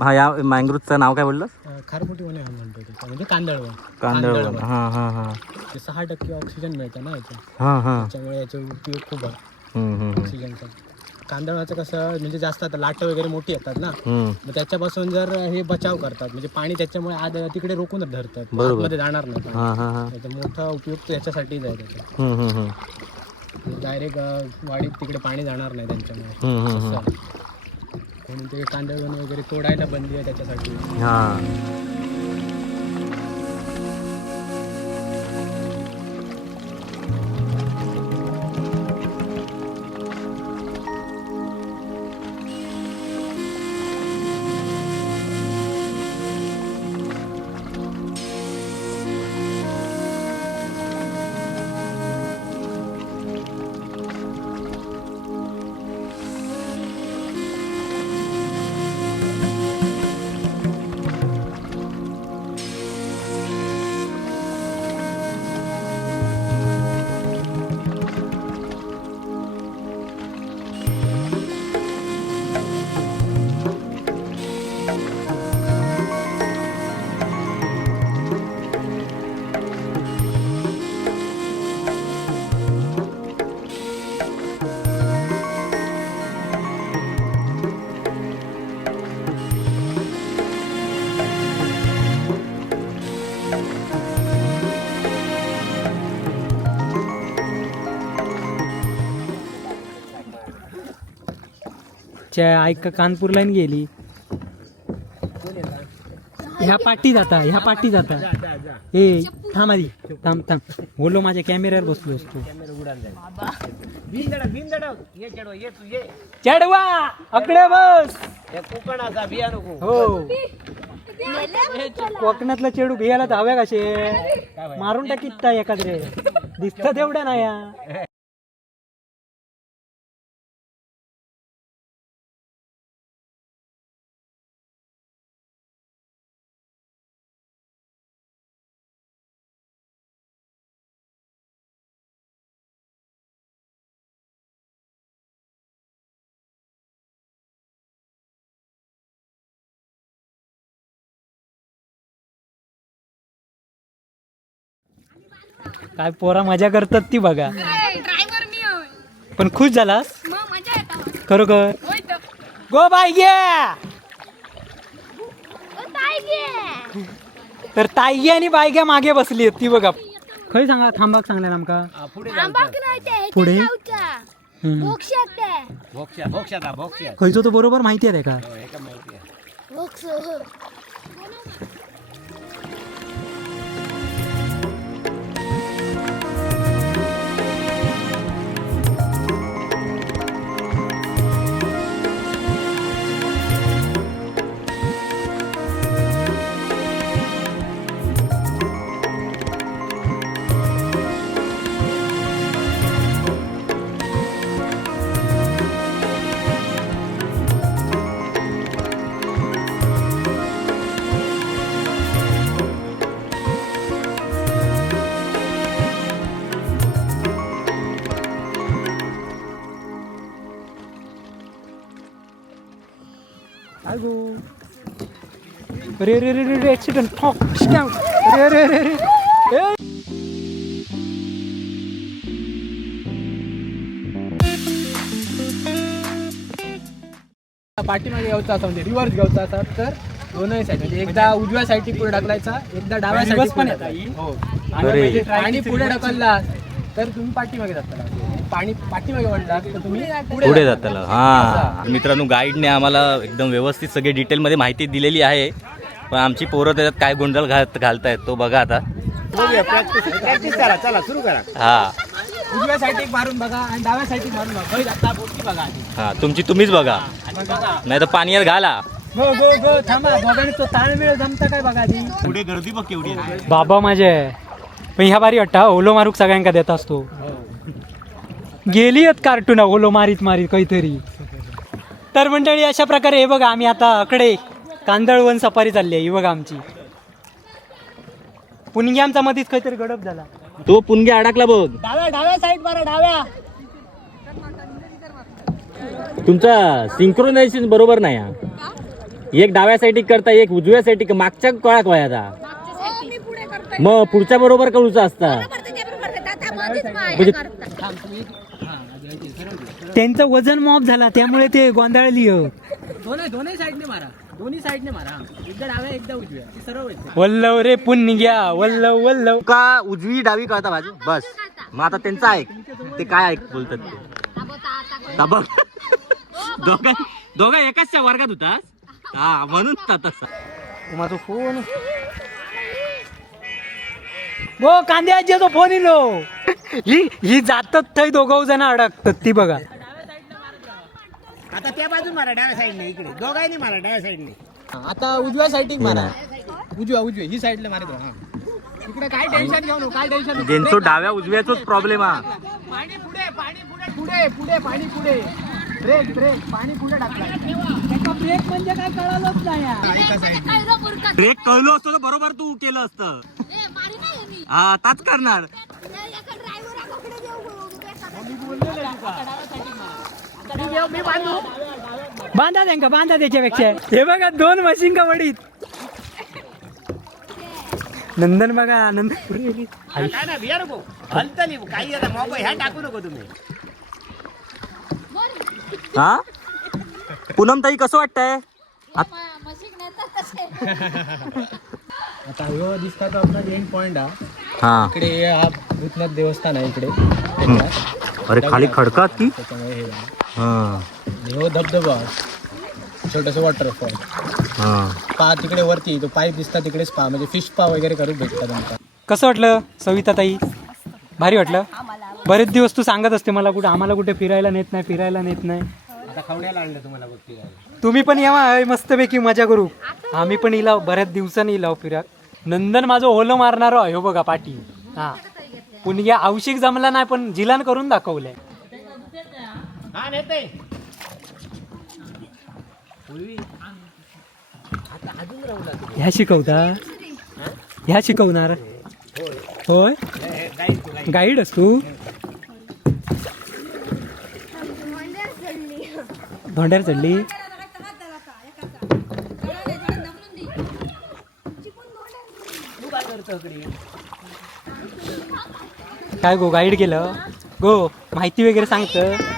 हा या मँग्रोजचं नाव काय बोललं खारफुटी वने म्हणतो त्याचा म्हणजे कांदळवन कांदळवन हां हां हां. ते सहा टक्के ऑक्सिजन मिळतं ना याचं हां हां. त्याच्यामुळे याचा उपयोग खूप आहे. हम्म, हम्म, हम्म. ऑक्सिजनचा कांदळाचं कसं म्हणजे जास्त आता लाट वगैरे मोठी येतात ना. हम्म. मग त्याच्यापासून जर हे बचाव करतात म्हणजे पाणी त्याच्यामुळे आद तिकडे रोखूनच धरतात. बरोबर. मध्ये जाणार नाही पाणी. हां हां हां. त्याचा मोठा उपयोग त्याच्यासाठीच आहे त्याचा. हम्म, हम्म, हम्म. डायरेक्ट वाडीत तिकडे पाणी जाणार नाही त्यांच्यामुळे. हम्म, हम्म, असं हम्म. आहे. म्हणून ते कांदळवन वगैरे तोडायला बंदी आहे त्याच्यासाठी. हां. ऐक कानपूरला गेली. ह्या पाठी जाता ह्या पाठी जाता. ए थांब आधी थांब थांब. बोलो माझ्या कॅमेऱ्यावर बसलो असतो. चढवा अकडे बस. हो. कोकणातला चेडू भियाला धाव्या कसे मारून टाकीत एखाद्रे दिसत तेवढ्या ना या काय पोरा मजा करतात ती बघा. पण खुश झालास? मग मजा येतात खरोखर? गो बाय घ्या गे! तर ताई आणि बायग्या मागे बसली आहेत ती बघा. खय सांगा थांबाक सांगल्या आमका? पुढे? खयचो तो बरोबर माहिती आहे का? अरे रे रे रे रे ऍक्सिडेंट ठॉक स्कॅम अरे रे रे रे. ए! पाठीमागे घ्यायचा असा म्हणजे रिव्हर्स घ्यायचा असा तर दोनही साईड म्हणजे एकदा उजव्या साईडची पुढे ढकलायचा एकदा डाव्या साईड पण पण येता येतात हो. अरे. आणि पाणी पुढे ढकलला तर तुम्ही पाठीमागे जाता पाणी पाठीमागे वळला तर तुम्ही पुढे जाताला. हा. मित्रांनो गाईडने आम्हाला एकदम व्यवस्थित सगळी डिटेलमध्ये माहिती दिलेली आहे. पण आमची पोरं त्याच्यात काय गोंधळ घालत घालतायत तो बघा आता. प्रॅक्टिस करा चला सुरू करा. हा. उजव्या साईड एक मारून बघा आणि डाव्या साईड मारून बघा. बोटी बघा आधी. हा तुमची तुम्हीच बघा. आणि बघा. नाही तर पाण्यात घाला. गो गो गो थांबा. दोघांनी तो ताळमेळ जमता काय बघा आधी? पुढे गर्दी बघ केवढी बाबा माझे पण ह्या बारी वाटतं हा, ओलो मारूक सगळ्यांका देत असतो. गेली आहेत कार्टून ओलो मारीत मारीत काहीतरी. तर मंडळी अशा प्रकारे हे बघा आम्ही आता अकडे कांदळवन सफारी चालली आहे ही बघा आमची. पुणगी आमचा मधीच काहीतरी गडप झाला. तो पुणगे अडकला बघ. डाव्या डाव्या साईड मारा डाव्या. तुमचा सिंक्रोनायझेशन बरोबर नाही हा. एक डाव्या साईडिक करता एक उजव्या साईडिक मागच्या कळाक वयाचा हो, मी पुढे करतोय मग पुढच्या बरोबर कळूचा असता? बरोबर करतात. आता मध्येच माया करतात. त्यांचं वजन मॉप झाला त्यामुळे ते गोंधळली हो. दोन्ही दोन्ही साईडने मारा. दोन्ही साईडने मारा. हा. एकदा डाव्या एकदा उजव्या. ती सरळ वल्लव रे पुण्य वल्लव वल्लव. का उजवी डावी कळता बाजू? बस. मग आता त्यांचं ऐक. ते काय ऐक बोलतात ते. बघ. दोघा दोघा एकाच वर्गात होतास? हा म्हणून तसा. माझा फोन हो कांदे आजीचा फोन इलो ही. ही जातात थंय दोघं जण अडकतात ती बघा. त्या बाजून मारा डाव्या साईडने इकडे. दोघांनी मारा डाव्या साईडने हा, आता उजव्या साईडिक मारा. उजव्या उजव्या. ही साईडला मारा हा इकडे काय टेन्शन घेऊ नको काय टेन्शन ज्यांचो डाव्या उजव्याचोच प्रॉब्लेम हा. पाणी पुढे पाणी पुढे पुढे पुढे पाणी पुढे. ब्रेक ब्रेक पाणी पुढे टाकला. ब्रेक म्हणजे काय कळालंच नाही त्याच्याकडे काय रे बुरकत? ब्रेक कळलो असतो तर बरोबर तू केलं असतं. ए, मारी नाही मी. हा ताच करणार. बांधा त्यांका बांधा त्याच्यापेक्षा. हे बघा दोन मशीन का वडीत? नंदन बघा नंदन. हा? पूनम ताई कसं वाटतंय. आता ह्यो दिसता तो आपला एंड पॉइंट हा. हा. इकडे हा भूतनाथ देवस्थान आहे इकडे. अरे खाली खडकात की? त्याच्यामुळे हे. हा. धबधबा. छोटस वॉटरफॉल हा. पा तिकडे वरती तो पाईप दिसता तिकडे स्पा म्हणजे फिश स्पा वगैरे करून भेटतात आमचा कसं वाटलं सविता ताई भारी वाटलं? बरेच दिवस तू सांगत असते मला कुठे आम्हाला कुठे फिरायला नेत नाही फिरायला नेत नाही. आता खवड्याला आणलं तुम्हाला बघती तुम्ही पण यावा हय मस्तपैकी मजा करू. आम्ही पण इला बऱ्याच दिवसांनी इलाव फिरा नंदन माझं ओलं मारणार हो बघा पाठी हा. पुण्या औशिक जमला नाही पण जिलान करून दाखवलंय. हा नेते ह्या शिकवता? ह्या शिकवणार? होय? गाईड असतो धोंड्यावर चढली? काय गो गाईड केलं? गो माहिती वगैरे सांगतं?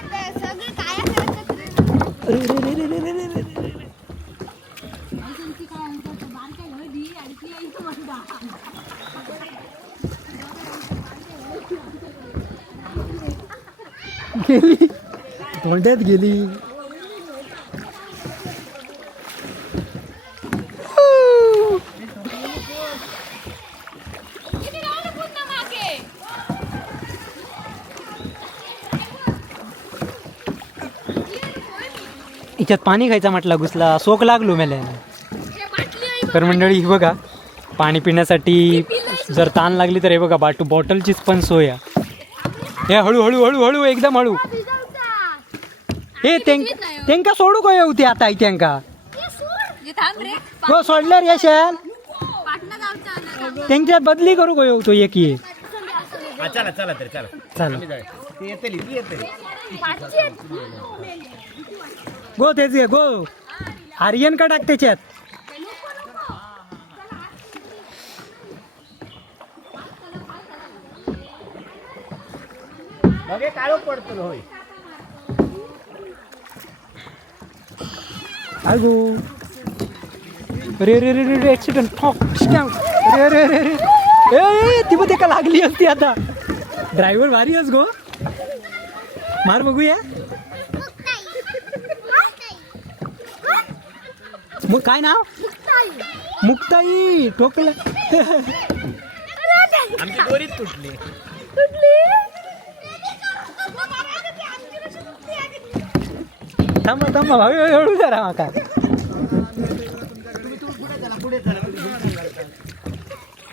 अरे रे? तुमची काय म्हणतात, बारकाई हळदी आणि ती गेली तोंड्यात गेली किती राहिलं पुन्हा मागे? हिच्यात पाणी खायचा म्हटला घुसला सोक लागलो मेल्या बाटली आहे तर मंडळी ही बघा पाणी पिण्यासाठी जर ताण लागली तर हे बघा बाटू बॉटलचीच पण सोय आहे. हे हळू हळू हळू हळू एकदम हळू. हे तें- तेंका सोडू काय होती आता त्यांका हे रे. सोडल्यार येशाल आला. त्यांच्यात बदली करू काय होतो एक ये चला चला तरी चला चला गो तेच घे गो. आर्यन का टाक त्याच्यात? मग हे काळो पडतो होय. काय गो अरे अरे अरे अरे ऍक्सिडेंट ठॉक अरे अरे अरे अरे ए ती पण का लागली असती आता. ड्रायव्हर भारी अस गो. मार बघूया. मग काय नाव? मुक्ताई. टोकला. आमची दोरीच तुटली. थांबा थांबा भावी हळू जरा माका.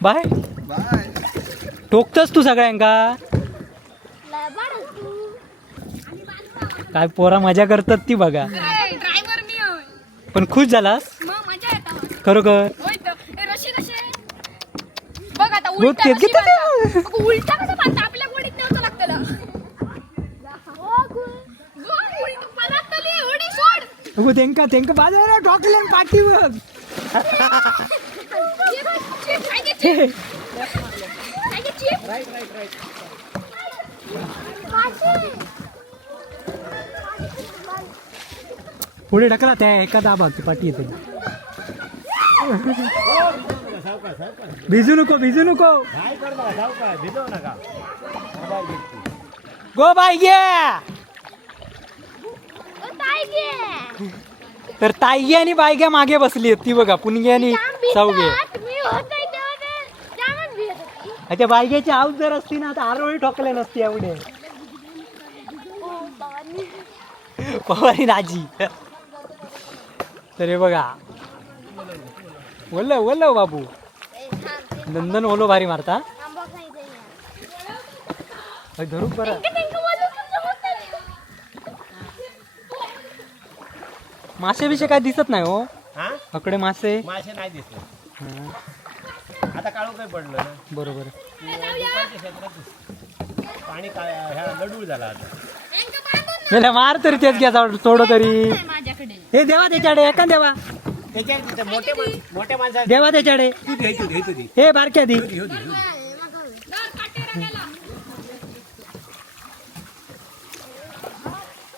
बाय. टोकतस तू सगळ्यांका लय बरं तू. काय पोरा मजा करतात ती बघा. ड्रायव्हर मी होय. पण खुश झालास? मग मजा येतात खरोखर? होय तर. हे रशी कसे बघ आता गो उलटा ते- रशी ते- ते- बांधता. अगं, उलटा कसं बांधता आपल्या गोडीत नव्हतं लागतं गो, उडी तू परत तली, उडी सोड. अगो तेंका तेंका बाजार ठोकले पाठीवर. पुढे ढकला त्या एका दाबाची पाठी येते. भिजू नको भिजू नको. गो बाय घ्या तर ताईगे आणि बायग्या मागे बसली ती बघा पुणगे आणि सावगे त्या बायग्याची आऊस जर असती ना तर आरोळी ठोकले नसती एवढे. पवारी दाजी तर हे बघा. बोललो बोललो बाबू. नंदन ओलो भारी मारता. धरू बरं. मासे बिशे काय दिसत नाही हो. अकडे मासे. मासे नाही दिसले. हा, आता काळू काय पडलं ना. बरोबर. दिसतं. पाणी काय गडूळ झाला मार तरी तेच घ्या थोडं तरी. हे देवा त्याच्याकडे एका देवा त्याच्या मोठे माण- मोठ्या माणसा देवा त्याच्याकडे तू दे तू दे तू दे हे बारक्या दी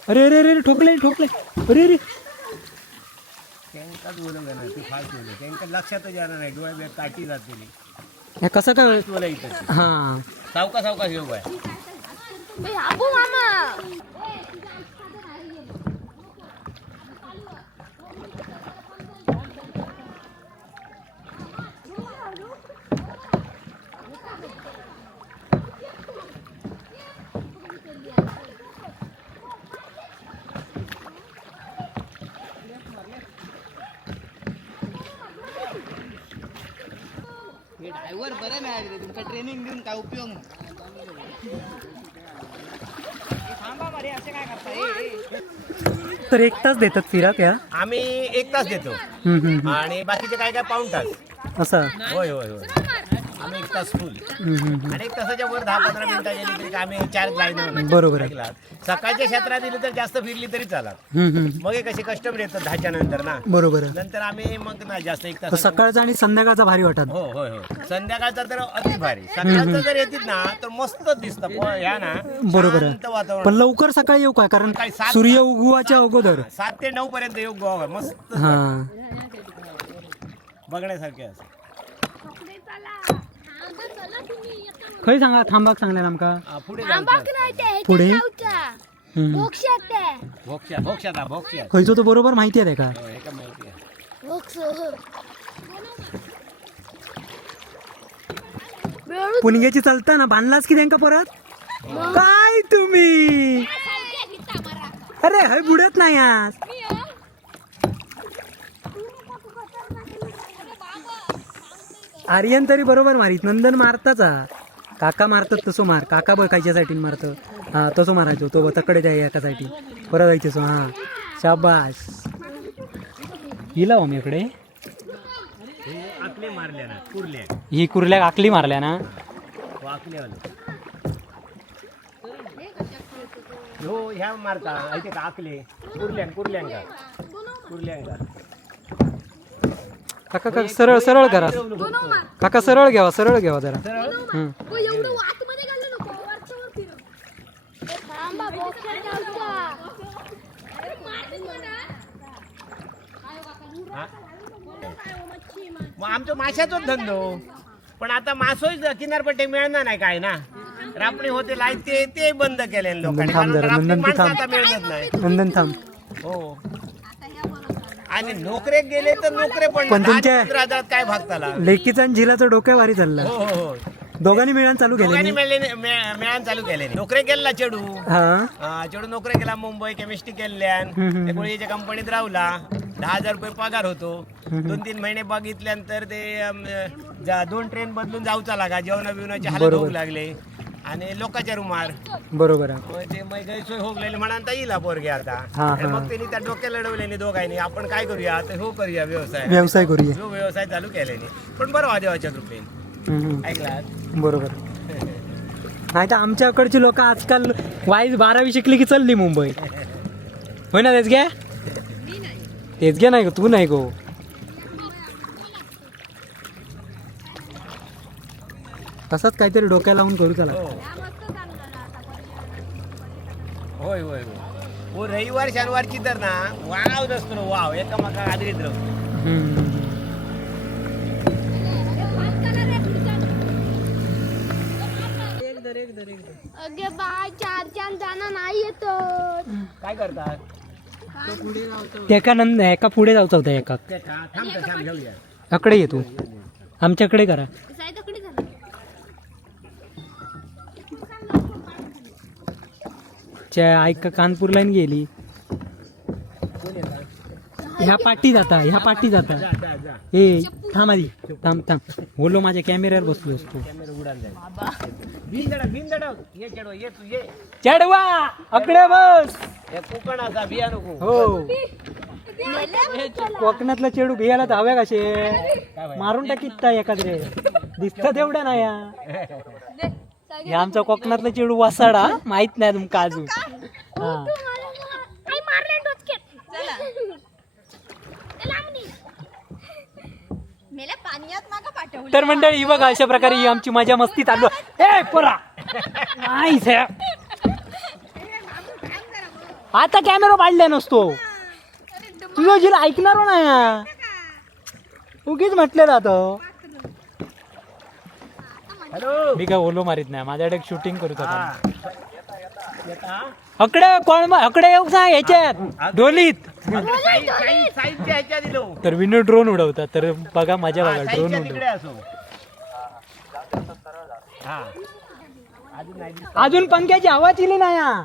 अरे अरे अरे ठोकले ठोकले अरे अरे त्यांकाच बोलवलं ना तू फास्ट बोलव त्यांच्या लक्षातच येणार नाही डोळ्या बिळ्या काठी जाते हे कसं काय तुला इथं हा सावका सावका घेऊ बाय अबू मामा ट्रेनिंग देऊन काय उपयोग तर एक तास देतात फिरा त्या आम्ही एक तास देतो. हम्म, हम्म, हम्म. आणि बाकीचे काय काय पाऊन तास. असं? होय होय होय. एक. आणि एक तासाच्या वर दहा पंधरा मिनिटं गेली तरी काय आम्ही चार लाईन बरोबर आहे. सकाळच्या क्षेत्रात दिली तर जास्त फिरली तरी चालत. हम्म, हम्म. मग हे कसे कस्टमर येतात दहाच्या नंतर ना. बरोबर आहे. नंतर आम्ही मग नाही जास्त एक तर तास सकाळचा आणि संध्याकाळचा भारी वाटत. हो होय हो. संध्याकाळचा तर अति भारी. सकाळचं जर येतील ना तर मस्त दिसतं. प- ह्या ना बरोबर आहे. शांत वातावरण. पण लवकर सकाळी येऊ काय कारण सकाळी सात- सूर्य उगवाच्या अगोदर. सात ते नऊ पर्यंत येऊ गोवा. मस्त. हा. बघण्यासारखे असं. खय सांगा थांबाक सांगल्यार आमका. पुढे आंबाक नाही ते. हम्म. ते. खयचो तो बरोबर माहिती आहे का? हो, हे का माहिती आहे. बेळू चलता ना बांधलास की त्यांका परत? काय तुम्ही. अरे हय बुडत नाही आज. मी, अ, आर्यन तरी बरोबर मारीत. नंदन मारताच हा. काका मारतात तसो मार. काका बघ खायच्यासाठी मारतो. हा तसो मारायचो. तो तकडे द्या एकासाठी परत जायचे सो हा. शाबास. हिला हो मी इकडे. मारल्या ना ही कुर्ल्या आकली मारल्या ना. हो ह्या मारता. आकले. कुर्ल्यां कुर्ल्यांका कुर्ल्यांका काका काका सरळ सरळ करा. काका सरळ घ्यावा सरळ घ्यावा जरा. हम्म. थांबा? मग आमचं माशाचाच धंदो. पण आता मासोच किनारपट्टी मिळणार नाही काय ना? रापणी होते लाईत ते ते बंद केले लोकांनी. थांब कारण जरा, रापणी नंदन माणसं थांब. आता मिळत नाही नंदन थांब. हो. आणि नोकरे गेले तर नोकरे पण तुमच्या- हजारात काय भागताला लेकीचा आणि झिलाचं डोक्या भारी चालला. हो हो हो. दोघांनी मिळून चालू दोघांनी केले मिळले मिळान चालू केले नोकरे केला चेडू. हा. हा, चेडू नोकरी केला मुंबई केमिस्ट्री केल्यान. हम्म, कंपनीत राहला. दहा हजार रुपये पगार होतो. दोन तीन महिने बघितल्यानंतर ते अम, जा- दोन ट्रेन बदलून जाऊचा लागा. जेवणा बिवणाचे हालत बरोबर. होऊ लागले. आणि लोकांच्या रुमार बरोबर आहे. मग ते मग गैरसोय होऊ लागली म्हणा येईल पोरगे आता. हा, हा. मग त्यांनी त्या डोक्या लढवल्याने दोघांनी. आपण काय करूया? तर हो करूया व्यवसाय. व्यवसाय करूया. जो व्यवसाय चालू केल्याने. पण बरं वा देवाच्या कृपेने. हम्म, हम्म. ऐकलात? बरोबर. नाही तर आमच्याकडची लोक आजकाल वाईज बारावी शिकली की चालली मुंबई. होय ना तेच घ्या? तेच घे नाही गो तू नाही गो. तसंच काहीतरी डोक्या लावून करू चला होय होय होय. हो रविवार शनिवारची तर ना वाव असतो ना वाव एकामेका आदरीत राहू. हम्म. अगे बाय चार चार जण नाही येतो. काय करतात? एका नंद एका पुढे जाऊचा होता एका ते का थांब तर थांब घेऊया अकडे ये तू. आमच्याकडे करा. साईदकडे च्या ऐक कानपूर लाईन गेली. ह्या पाठी जाता ह्या पाठी जाता. ए थांब आधी थांब थांब. बोलो माझ्या कॅमेऱ्यावर बसलो असतो. चेडवा चढवा अकडे बस. कोकणाचा बिया नको हो. कोकणातला चेडू भियाला धाव्या कसे मारून टाकीत एखाद्रे एखादरे दिसत तेवढ्या ना या हे आमचा कोकणातला चेडू वसाडा माहीत नाही तुमका अजून. हा. तर मंडळी ही बघा अशा प्रकारे ही आमची मजा मस्ती चालू आहे. ए पोरा! नाही साहेब. आता कॅमेरा पाडला नसतो. तुझं जिला ऐकणार ना उगीच म्हटलेलं आता. मी काय ओलो मारित नाही माझ्याकडे शूटिंग करू हा. अकडे कोण अकडे येऊ सांग याच्यात डोलीत तर विनो ड्रोन उडवतात तर बघा मजा हा, बघा ड्रोन उडव असो हा. अजून नाही दिसत. अजून पंख्याची आवाज इली नाही हा.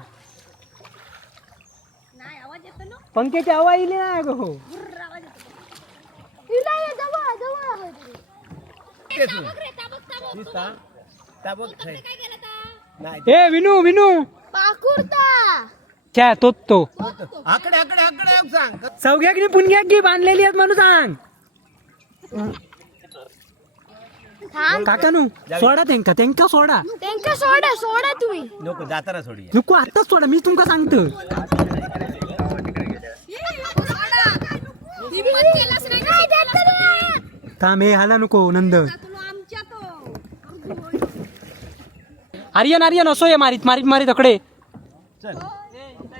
पंख्याची आवाज इली नाही गो बुर्र आवाज येतो इला ये, जवळ जवळ आहे ते. तेच ना. बघ रे, ताबक, ताबक. दिसता ताबूत खाय. काय केलं आता? नाही ए विनू विनू पाकुरता च्या तोच तो आकडे आकडे आकडे सांग चौघ्याकनी पुणग्याकी बांधलेली आहेत म्हणून सांग थांब काकानू सोडा त्यांका त्यांका सोडा त्यांका सोडा सोडा तुम्ही नको जाताना सोडी नको आत्ताच सोडा मी तुमका सांगतो हिम्मत केलास नाही नाही, देत नाही. थांब हे हाला नको नंद तुला आमच्या तो आर्यन आर्यन असो ये मारीत मारीत मारीत अकडे. चल.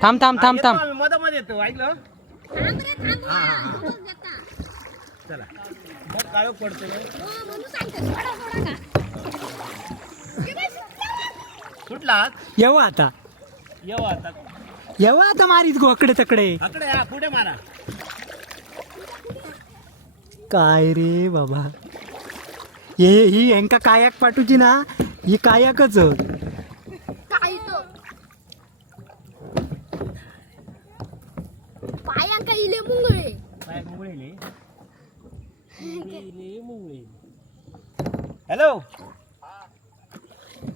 थांब थांब थांब थांब. मधामध्ये येतो ऐकलं? थांब रे थांब. देता. चला. मग काळो पडतो रे. म्हणून सांगते सोडा सोडा का सुटला? येऊ आता. येऊ आता. येऊ आता मारीत गो अकडे तकडे. आकडे हा पुढे मारा. काय रे बाबा. हे ही यांका कायाक पाठवची ना? ही कायाकच. काय तो पायांका इले मुंगळे काय मुंगळीली हॅलो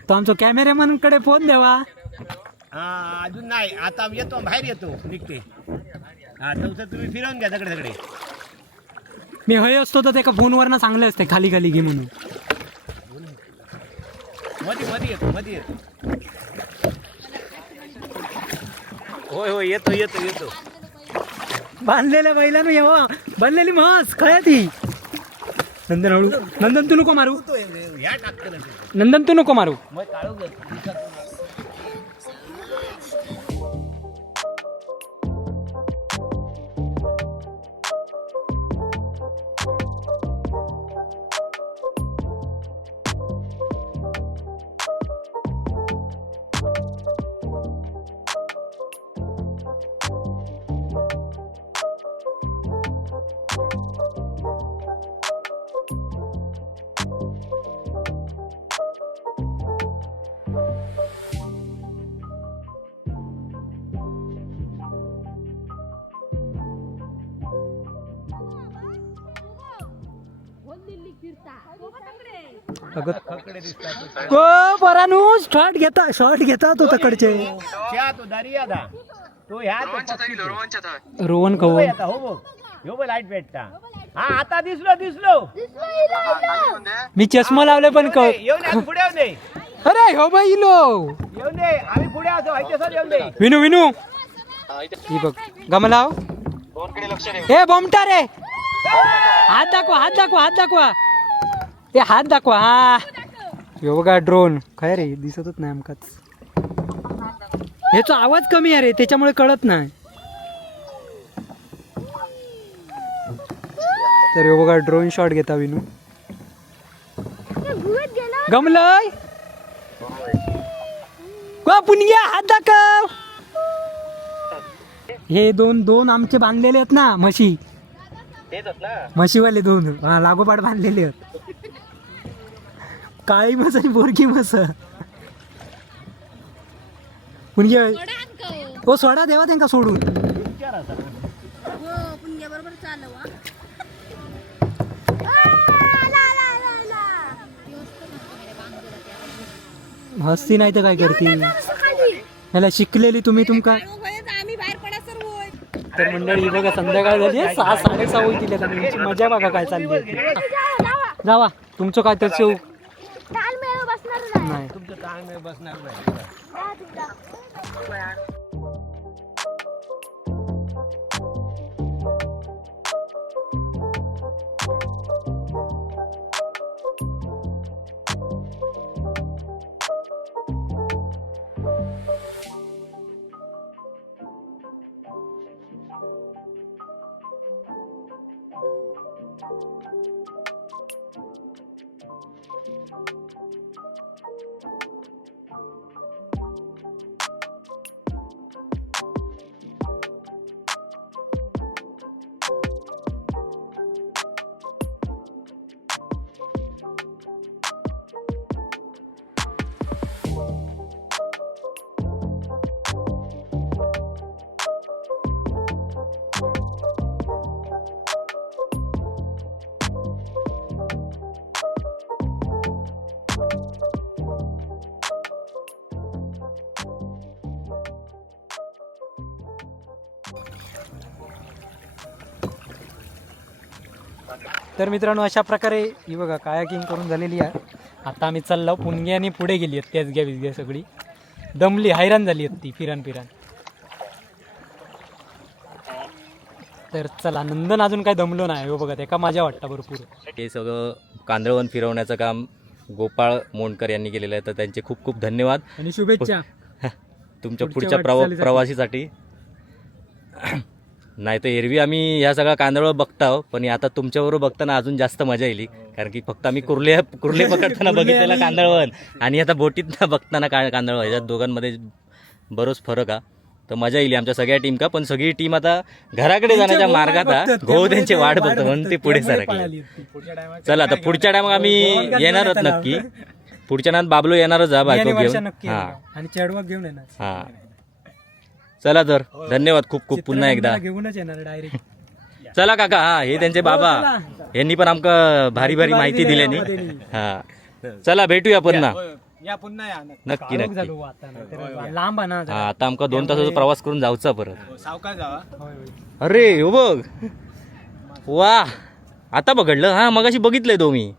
तो आमचा कॅमेरामॅनकडे फोन देवा. हा अजून नाही. आता येतो बाहेर येतो. निघते. हा तसं तुम्ही फिरवून घ्या सगळे सगळे. मी हय असतो तर त्याका फोनवर ना चांगले असते खाली खाली घे म्हणून. येतो मध्ये येतो. होय होय येतो येतो येतो. बांधलेल्या बैलानं येवा. बांधलेली म्हस खळ्या ती नंदन हळू. नंदन तू नको मारू. ह्या टाकतं. नंदन तू नको मारू. मग काढू गो परानू शॉर्ट घेता शॉर्ट घेता तो तकडचे. त्या तो. दरिया तो ह्या. रोहन हो आता हो बघ लाइट भेटता. हा आता दिसलो दिसलो. मी चष्मा लावले पण कळ येऊन दे, पुढे येऊन दे. अरे हो बाई लो. येऊन दे आम्ही पुढे असो ऐकते सर येऊन दे. विनू विनू. ही बघ. गमलाव ए बोमटा रे. हात दाखवा हात दाखवा हात दाखवा. ए हात दाखवा हा. ह्यो बघा ड्रोन काय रे? दिसतच नाही आमकाच ह्याचा आवाज कमी आहे रे त्याच्यामुळे कळत नाही. तर ह्यो बघा ड्रोन शॉट घेता विनू. गमलय? वा पुणग्या हात दाखव. हे दोन दोन आमचे बांधलेले आहेत ना म्हशी. म्हशीवाले दोन. लागोपाठ बांधलेले आहेत. काळी म्हस आणि बोरकी पुणग्या ओ सोडा देवा त्यांका सोडून. बरोबर चालव हसती नाही तर काय करते? ह्याला शिकलेली तुम्ही तुमका आम्ही बाहेर पडा सर्व. तर मंडळी बघा संध्याकाळ झाली आहे, सहा साडेसहा होईल त्यांची मजा बघा काय चालली आहे. जावा तुमचं काय तर शेव काल मेळ बसणार नाही बसणार नाही. तर मित्रांनो अशा प्रकारे ही बघा कायाकिंग करून झालेली आहे. आता आम्ही चाललो पुणग्याने पुढे गेली आहेत त्याच घ्या विजग्या सगळी. दमली हैराण झाली आहेत ती फिरान फिरान तर चला नंदन अजून काय दमलो नाही हो बघा त्याका माझ्या वाटतं भरपूर. हे सगळं कांदळवन फिरवण्याचं काम गोपाळ मोंडकर यांनी केलेलं आहे तर त्यांचे खूप खूप धन्यवाद. आणि शुभेच्छा. तुमच्या पुढच्या प्रवा. प्रवासीसाठी नाही तर एरवी आम्ही ह्या सगळ्या कांदळ बघताव पण आता तुमच्याबरोबर बघताना अजून जास्त मजा येईल कारण की फक्त आम्ही कुर्ले कुर्ले पकडताना बघितलेला कांदळवन आणि आता बोटीत बघताना का कांदळवन ह्याच्यात दोघांमध्ये बरोच फरक हा. तर मजा येईल आमच्या सगळ्या टीम का पण सगळी टीम आता घराकडे जाण्याच्या मार्गात हा. घो त्यांची वाट बघतो म्हणून ते पुढे सरकले चला आता पुढच्या टायमात आम्ही येणारच नक्की. पुढच्या टायमात बाबलो येणारच हा बायको घेऊन. हा. आणि चढवा घेऊन येणार हा. चला तर. धन्यवाद खूप खूप. पुन्हा एकदा. घेऊनच येणार डायरेक्ट चला काका हा हे त्यांचे बाबा. यांनी पण आमका भारी भारी माहिती दिल्यानी हा. चला भेटूया पुन्हा. या पुन्हा या. नक्की नक्की लांब ना हा आता आमका दोन तासाचा प्रवास करून जाऊचा परत. सावकाश जावा. होय, होय. अरे हो बघ. वा. आता बघडलं. हा मगाशी बघितलंय तो मी.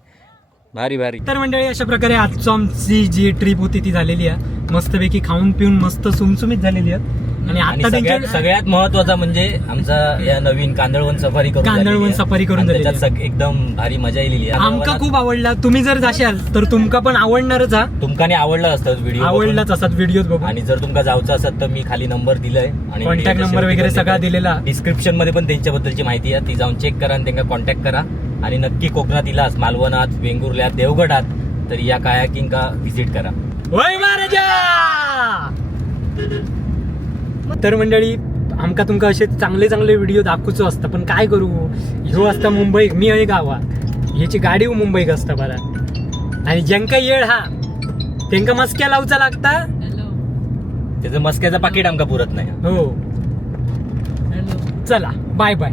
भारी भारी. तर मंडळी अशा प्रकारे आजची आमची जी ट्रिप होती ती झालेली आहे. मस्तपैकी खाऊन पिऊन मस्त सुमसुमीत झालेली आहे. आणि आता सगळ्यात त्यांच्या सगळ्यात महत्त्वाचा म्हणजे आमचा या नवीन कांदळवन सफारी करून कांदळवन झालेली आहे. सफारी करून आणि झालेली त्याच्यात सग- एकदम भारी मजा येलेली आहे. आमका खूप आवडला. तुम्ही जर जाशाल तर तुमका पण आवडणारच हा. तुमकाने आवडला असतं व्हिडिओ आवडलाच असतात व्हिडिओ बघून. आणि जर तुमका जायचं असेल तर मी खाली नंबर दिलाय. आणि कॉन्टॅक्ट नंबर वगैरे सगळा दिलेला. डिस्क्रिप्शनमध्ये पण त्यांच्याबद्दलची माहिती आहे. ती जाऊन चेक करा आणि त्यांना कॉन्टॅक्ट करा. आणि नक्की कोकणात इलास मालवणात वेंगुर्ल्यात देवगडात तर या कायाकिंग का व्हिजिट करा. होय महाराजा! तर मंडळी आमका तुमका असे चांगले चांगले व्हिडिओ दाखवचो असता पण काय करू? ह्यो असता मुंबई मी आहे गावात. ह्याची गाडी मुंबईक असता बरा. आणि ज्यांका येळ हा त्यांका मस्क्या लावचा लागता? त्याचं मस्क्याचं पाकिट आमका पुरत नाही. हो. चला बाय बाय